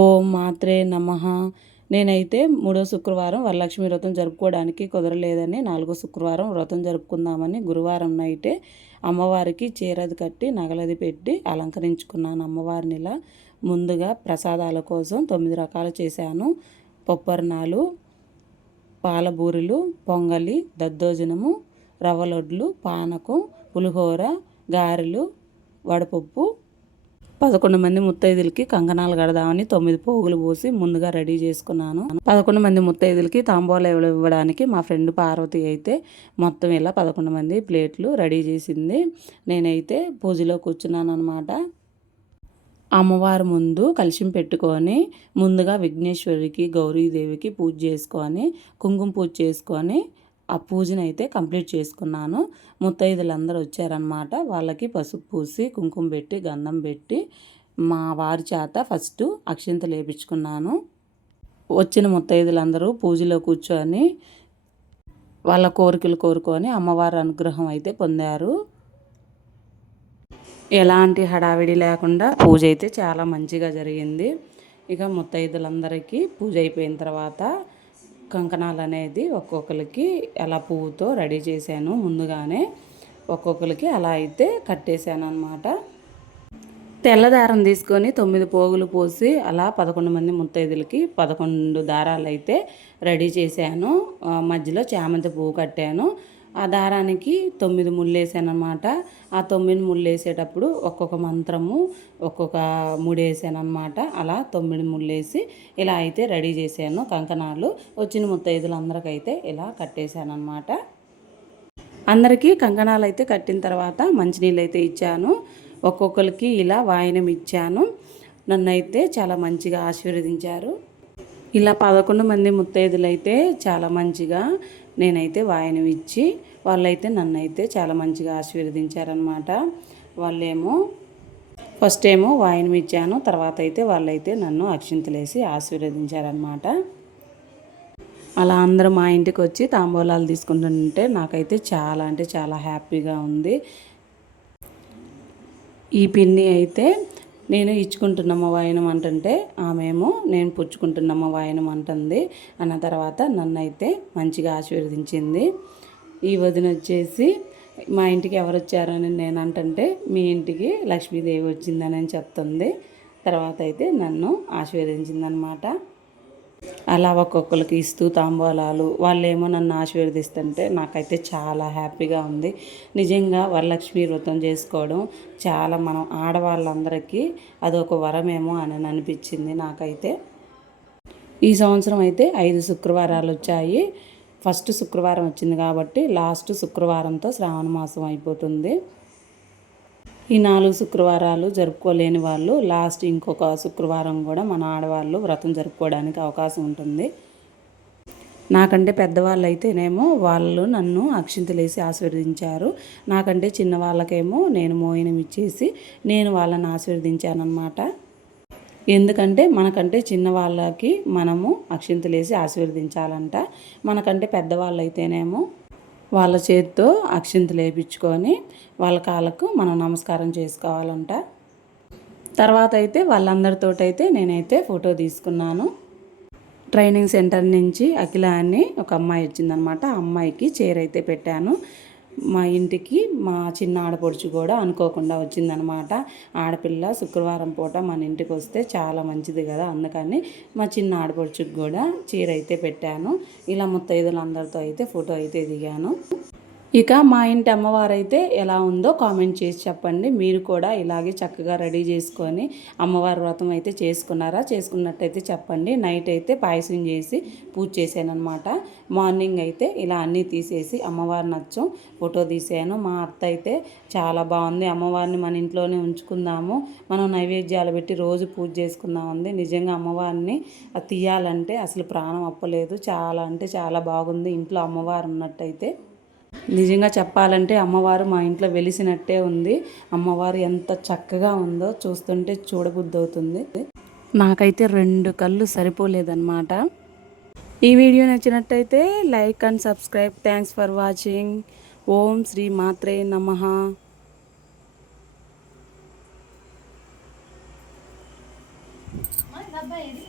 ఓం మాత్రే నమ. నేనైతే మూడో శుక్రవారం వరలక్ష్మి వ్రతం జరుపుకోవడానికి కుదరలేదని నాలుగో శుక్రవారం వ్రతం జరుపుకుందామని గురువారం నైటే అమ్మవారికి చీరది కట్టి నగలది పెట్టి అలంకరించుకున్నాను అమ్మవారిని ఇలా. ముందుగా ప్రసాదాల కోసం తొమ్మిది రకాలు చేశాను. పప్పర్నాలు పాలబూరెలు పొంగలి దద్దోజనము రవ్వలొడ్లు పానకం పులిహోర గారెలు వడపప్పు పదకొండు మంది ముత్తైదులకి కంకణాలు కడదామని తొమ్మిది పోగులు పోసి ముందుగా రెడీ చేసుకున్నాను. పదకొండు మంది ముత్తైదులకి తాంబూలు ఇవ్వడానికి మా ఫ్రెండ్ పార్వతి అయితే మొత్తం ఇలా పదకొండు మంది ప్లేట్లు రెడీ చేసింది. నేనైతే పూజలో కూర్చున్నాను అనమాట అమ్మవారి ముందు కలిసి పెట్టుకొని ముందుగా విఘ్నేశ్వరికి గౌరీదేవికి పూజ చేసుకొని కుంకుమ పూజ చేసుకొని ఆ పూజను అయితే కంప్లీట్ చేసుకున్నాను. ముత్తైదులు అందరూ వచ్చారనమాట వాళ్ళకి పసుపు పూసి కుంకుమ పెట్టి గంధం పెట్టి మా వారి చేత ఫస్ట్ అక్షింత లేపించుకున్నాను. వచ్చిన ముత్తైదులందరూ పూజలో కూర్చొని వాళ్ళ కోరికలు కోరుకొని అమ్మవారి అనుగ్రహం అయితే పొందారు. ఎలాంటి హడావిడి లేకుండా పూజ అయితే చాలా మంచిగా జరిగింది. ఇక ముత్తైదులందరికీ పూజ అయిపోయిన తర్వాత కంకణాలు అనేది ఒక్కొక్కరికి అలా పువ్వుతో రెడీ చేశాను. ముందుగానే ఒక్కొక్కరికి అలా అయితే కట్టేశాను అనమాట తెల్లదారం తీసుకొని తొమ్మిది పోగులు పోసి అలా పదకొండు మంది ముత్తైదులకి పదకొండు దారాలు అయితే రెడీ చేశాను. మధ్యలో చామంతి పువ్వు కట్టాను. ఆ దారానికి తొమ్మిది ముళ్ళేసానమాట అనమాట ఆ తొమ్మిది ముళ్ళేసేటప్పుడు ఒక్కొక్క మంత్రము ఒక్కొక్క ముడేసానమాట అలా తొమ్మిది ముళ్ళేసి ఇలా అయితే రెడీ చేశాను కంకణాలు. వచ్చిన ముత్తైదులందరికైతే ఇలా కట్టేశానమాట అందరికీ కంకణాలు అయితే కట్టిన తర్వాత మంచినీళ్ళు అయితే ఇచ్చాను. ఒక్కొక్కరికి ఇలా వాయనం ఇచ్చాను. నన్ను అయితే చాలా మంచిగా ఆశీర్వదించారు. ఇలా పదకొండు మంది ముత్తైదులైతే చాలా మంచిగా నేనైతే వాయనం ఇచ్చి వాళ్ళైతే నన్ను అయితే చాలా మంచిగా ఆశీర్వదించారనమాట వాళ్ళేమో ఫస్ట్ ఏమో వాయనం ఇచ్చాను తర్వాత అయితే వాళ్ళైతే నన్ను అక్షింతలేసి ఆశీర్వదించారనమాట అలా అందరూ మా ఇంటికి వచ్చి తాంబూలాలు తీసుకుంటుంటే నాకైతే చాలా అంటే చాలా హ్యాపీగా ఉంది. ఈ పిన్ని అయితే నేను ఇచ్చుకుంటున్నమ్మ వాయనం అంటుంటే ఆమెమో నేను పుచ్చుకుంటున్నమ్మ వాయనం అంటుంది. అన్న తర్వాత నన్ను అయితే మంచిగా ఆశీర్వదించింది. ఈ వదిన వచ్చేసి మా ఇంటికి ఎవరు వచ్చారని నేను అంటుంటే మీ ఇంటికి లక్ష్మీదేవి వచ్చిందని చెప్తుంది. తర్వాత అయితే నన్ను ఆశీర్వదించిందనమాట అలా ఒక్కొక్కరికి ఇస్తూ తాంబూలాలు వాళ్ళు ఏమో నన్ను ఆశీర్వదిస్తుంటే నాకైతే చాలా హ్యాపీగా ఉంది. నిజంగా వరలక్ష్మి వ్రతం చేసుకోవడం చాలా మనం ఆడవాళ్ళందరికీ అదొక వరమేమో అని అనిపించింది నాకైతే. ఈ సంవత్సరం అయితే ఐదు శుక్రవారాలు వచ్చాయి. ఫస్ట్ శుక్రవారం వచ్చింది కాబట్టి లాస్ట్ శుక్రవారంతో శ్రావణ మాసం అయిపోతుంది. ఈ నాలుగు శుక్రవారాలు జరుపుకోలేని వాళ్ళు లాస్ట్ ఇంకొక శుక్రవారం కూడా మన ఆడవాళ్ళు వ్రతం జరుపుకోవడానికి అవకాశం ఉంటుంది. నాకంటే పెద్దవాళ్ళు అయితేనేమో వాళ్ళు నన్ను అక్షింతలేసి ఆశీర్వదించారు. నాకంటే చిన్న వాళ్ళకేమో నేను మోయినం ఇచ్చేసి నేను వాళ్ళని ఆశీర్వదించానమాట ఎందుకంటే మనకంటే చిన్న వాళ్ళకి మనము అక్షింతలేసి ఆశీర్వదించాలంట. మనకంటే పెద్దవాళ్ళు అయితేనేమో వాళ్ళ చేతితో అక్షింతలు వేయించుకొని వాళ్ళ కాళ్ళకు మనం నమస్కారం చేసుకోవాలంట. తర్వాత అయితే వాళ్ళందరితోటైతే నేనైతే ఫోటో తీసుకున్నాను. ట్రైనింగ్ సెంటర్ నుంచి అఖిల అని ఒక అమ్మాయి వచ్చిందనమాట. ఆ అమ్మాయికి చీర అయితే పెట్టాను. మా ఇంటికి మా చిన్న ఆడపడుచు కూడా అనుకోకుండా వచ్చిందనమాట. ఆడపిల్ల శుక్రవారం పూట మన ఇంటికి వస్తే చాలా మంచిది కదా అందుకని మా చిన్న ఆడపడుచుకు కూడా చీర అయితే పెట్టాను. ఇలా ముత్తైదులందరితో అయితే ఫోటో అయితే దిగాను. ఇక మా ఇంటి అమ్మవారు అయితే ఎలా ఉందో కామెంట్ చేసి చెప్పండి. మీరు కూడా ఇలాగే చక్కగా రెడీ చేసుకొని అమ్మవారి వ్రతం అయితే చేసుకున్నారా? చేసుకున్నట్టయితే చెప్పండి. నైట్ అయితే పాయసం చేసి పూజ చేశానమాట మార్నింగ్ అయితే ఇలా అన్నీ తీసేసి అమ్మవారి నచ్చం ఫోటో తీసాను. మా అత్త అయితే చాలా బాగుంది. అమ్మవారిని మన ఇంట్లోనే ఉంచుకుందాము. మనం నైవేద్యాలు పెట్టి రోజు పూజ చేసుకుందామంది నిజంగా అమ్మవారిని తీయాలంటే అసలు ప్రాణం అప్పలేదు. చాలా అంటే చాలా బాగుంది. ఇంట్లో అమ్మవారు ఉన్నట్టయితే నిజంగా చెప్పాలంటే అమ్మవారు మా ఇంట్లో వెలిసినట్టే ఉంది. అమ్మవారు ఎంత చక్కగా ఉందో చూస్తుంటే చూడబుద్ధి అవుతుంది నాకైతే రెండు కళ్ళు సరిపోలేదన్నమాట. ఈ వీడియో నచ్చినట్టయితే like and subscribe. Thanks for watching. ఓం శ్రీ మాత్రే నమ. డబ్బా ఇది